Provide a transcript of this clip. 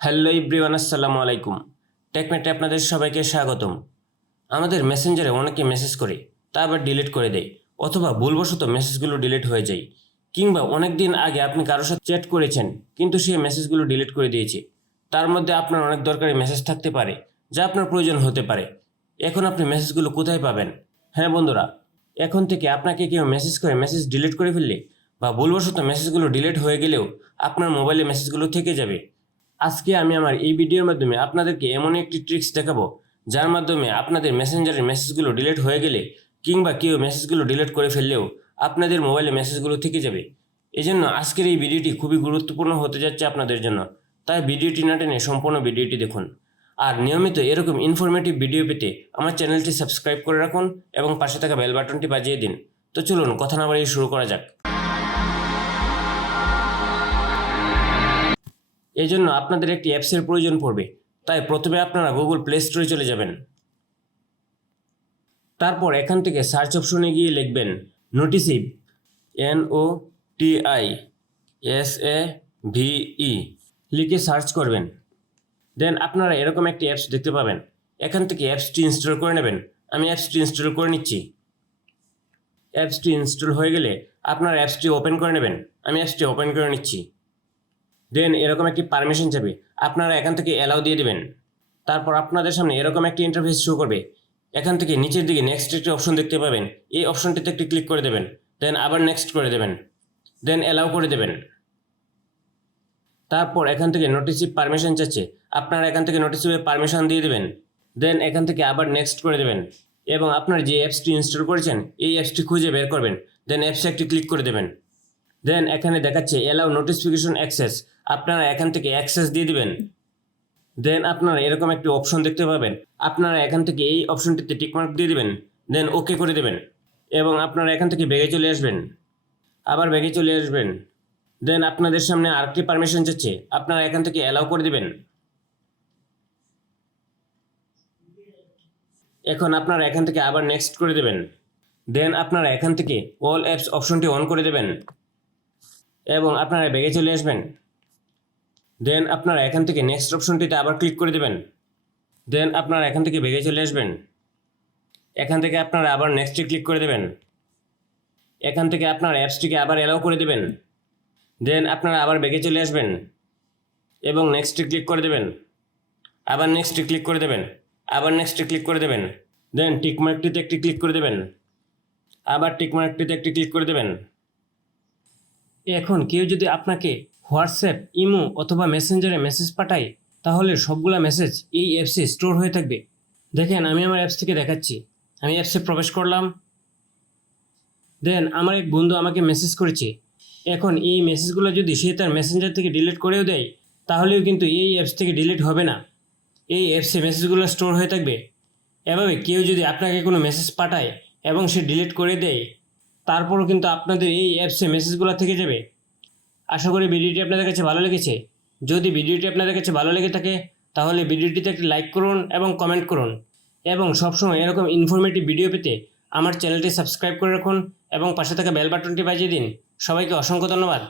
Hello everyone, আসসালামু আলাইকুম। টেকমেটে আপনাদের সবাইকে স্বাগতম। আমাদের মেসেঞ্জারে অনেকে মেসেজ করে তা আবার ডিলিট করে দেয়, অথবা ভুলবশত মেসেজগুলো ডিলিট হয়ে যায়, কিংবা অনেক দিন আগে আপনি কারোর সাথে চ্যাট করেছেন কিন্তু সেই মেসেজগুলো ডিলিট করে দিয়েছে। তার মধ্যে আপনার অনেক দরকারি মেসেজ থাকতে পারে যা আপনার প্রয়োজন হতে পারে। এখন আপনি মেসেজগুলো কোথায় পাবেন? হ্যাঁ বন্ধুরা, এখন থেকে আপনাকে কেউ মেসেজ করে মেসেজ ডিলিট করে ফেললে বা ভুলবশত মেসেজগুলো ডিলিট হয়ে গেলেও আপনার মোবাইলে মেসেজগুলো থেকে যাবে। আজকে আমি আমার এই ভিডিওর মাধ্যমে আপনাদেরকে এমন একটি ট্রিক্স দেখাবো যার মাধ্যমে আপনাদের মেসেঞ্জারের মেসেজগুলো ডিলিট হয়ে গেলে কিংবা কেউ মেসেজগুলো ডিলিট করে ফেললেও আপনাদের মোবাইলে মেসেজগুলো থেকে যাবে। এজন্য আজকের এই ভিডিওটি খুবই গুরুত্বপূর্ণ হতে যাচ্ছে আপনাদের জন্য, তাই ভিডিওটি না টেনে সম্পূর্ণ ভিডিওটি দেখুন। আর নিয়মিত এরকম ইনফরমেটিভ ভিডিও পেতে আমার চ্যানেলটি সাবস্ক্রাইব করে রাখুন এবং পাশে থাকা বেল বাটনটি বাজিয়ে দিন। তো চলুন কথা না বাড়িয়ে শুরু করা যাক। এই জন্য আপনাদের একটি অ্যাপসের প্রয়োজন পড়বে, তাই প্রথমে আপনারা গুগল প্লে স্টোরে চলে যাবেন। তারপর এখান থেকে সার্চ অপশনে গিয়ে লিখবেন নোটিসিভ, NOTISAVE লিখে সার্চ করবেন। দেন আপনারা এরকম একটি অ্যাপস দেখতে পাবেন। এখান থেকে অ্যাপসটি ইনস্টল করে নেবেন। আমি অ্যাপসটি ইনস্টল করে নিচ্ছি। অ্যাপসটি ইনস্টল হয়ে গেলে আপনারা অ্যাপসটি ওপেন করে নেবেন। আমি অ্যাপসটি ওপেন করে নিচ্ছি। দেন এরকম একটি পারমিশন যাবে, আপনারা এখান থেকে অ্যালাউ দিয়ে দেবেন। তারপর আপনাদের সামনে এরকম একটি ইন্টারফেস শো করবে। এখান থেকে নিচের দিকে নেক্সট একটি অপশন দেখতে পাবেন, এই অপশনটিতে একটি ক্লিক করে দেবেন। দেন আবার নেক্সট করে দেবেন, দেন অ্যালাউ করে দেবেন। তারপর এখান থেকে নোটিসিভ পারমিশন চাচ্ছে, আপনারা এখান থেকে নোটিসিভে পারমিশন দিয়ে দেবেন। দেন এখান থেকে আবার নেক্সট করে দেবেন এবং আপনার যে অ্যাপসটি ইনস্টল করেছেন এই অ্যাপসটি খুঁজে বের করবেন। দেন অ্যাপসে একটি ক্লিক করে দেবেন। দেন এখানে দেখাচ্ছে অ্যালাউ নোটিফিকেশন অ্যাক্সেস, আপনারা এখান থেকে অ্যাক্সেস দিয়ে দিবেন। দেন আপনারা এরকম একটি অপশন দেখতে পাবেন, আপনারা এখান থেকে এই অপশনটিতে টিকমার্ক দিয়ে দিবেন। দেন ওকে করে দেবেন এবং আপনারা এখান থেকে ব্যাগে চলে আসবেন। আবার ব্যাগে চলে আসবেন। দেন আপনাদের সামনে আরেকটি পারমিশন চাচ্ছে, আপনারা এখান থেকে অ্যালাউ করে দিবেন। এখন আপনারা এখান থেকে আবার নেক্সট করে দেবেন। দেন আপনারা এখান থেকে অল অ্যাপস অপশনটি অন করে দেবেন এবং আপনারা ব্যাগে চলে আসবেন। দেন আপনারা এখান থেকে নেক্সট অপশনটিতে আবার ক্লিক করে দেবেন। দেন আপনারা এখান থেকে ব্যাগে চলে আসবেন। এখান থেকে আপনারা আবার নেক্সটে ক্লিক করে দেবেন। এখান থেকে আপনারা অ্যাপসটিকে আবার অ্যালাউ করে দেবেন। দেন আপনারা আবার ব্যাগে চলে আসবেন এবং নেক্সটে ক্লিক করে দেবেন। আবার নেক্সটে ক্লিক করে দেবেন। আবার নেক্সটে ক্লিক করে দেবেন। দেন টিকমার্কটিতে একটি ক্লিক করে দেবেন। আবার টিকমার্কটিতে একটি ক্লিক করে দেবেন। এখন কেউ যদি আপনাকে হোয়াটসঅ্যাপ, ইমো অথবা মেসেঞ্জারে মেসেজ পাঠায় তাহলে সবগুলা মেসেজ এই অ্যাপসে স্টোর হয়ে থাকবে। দেখেন আমি আমার অ্যাপস থেকে দেখাচ্ছি। আমি অ্যাপসে প্রবেশ করলাম। দেন আমার এক বন্ধু আমাকে মেসেজ করেছে। এখন এই মেসেজগুলো যদি সে তার মেসেঞ্জার থেকে ডিলিট করেও দেয় তাহলেও কিন্তু এই অ্যাপস থেকে ডিলিট হবে না, এই অ্যাপসে মেসেজগুলো স্টোর হয়ে থাকবে। এভাবে কেউ যদি আপনাকে কোনো মেসেজ পাঠায় এবং সে ডিলিট করে দেয় তারপরও কিন্তু আপনাদের এই অ্যাপসে মেসেজগুলো থেকে যাবে। আশা করি ভিডিওটি আপনাদের কাছে ভালো লেগেছে। যদি ভিডিওটি আপনাদের কাছে ভালো লেগে থাকে তাহলে ভিডিওটিতে একটি লাইক করুন এবং কমেন্ট করুন এবং সবসময় এরকম ইনফরমেটিভ ভিডিও পেতে আমার চ্যানেলটি সাবস্ক্রাইব করে রাখুন এবং পাশে থাকা বেল বাটনটি বাজিয়ে দিন। সবাইকে অসংখ্য ধন্যবাদ।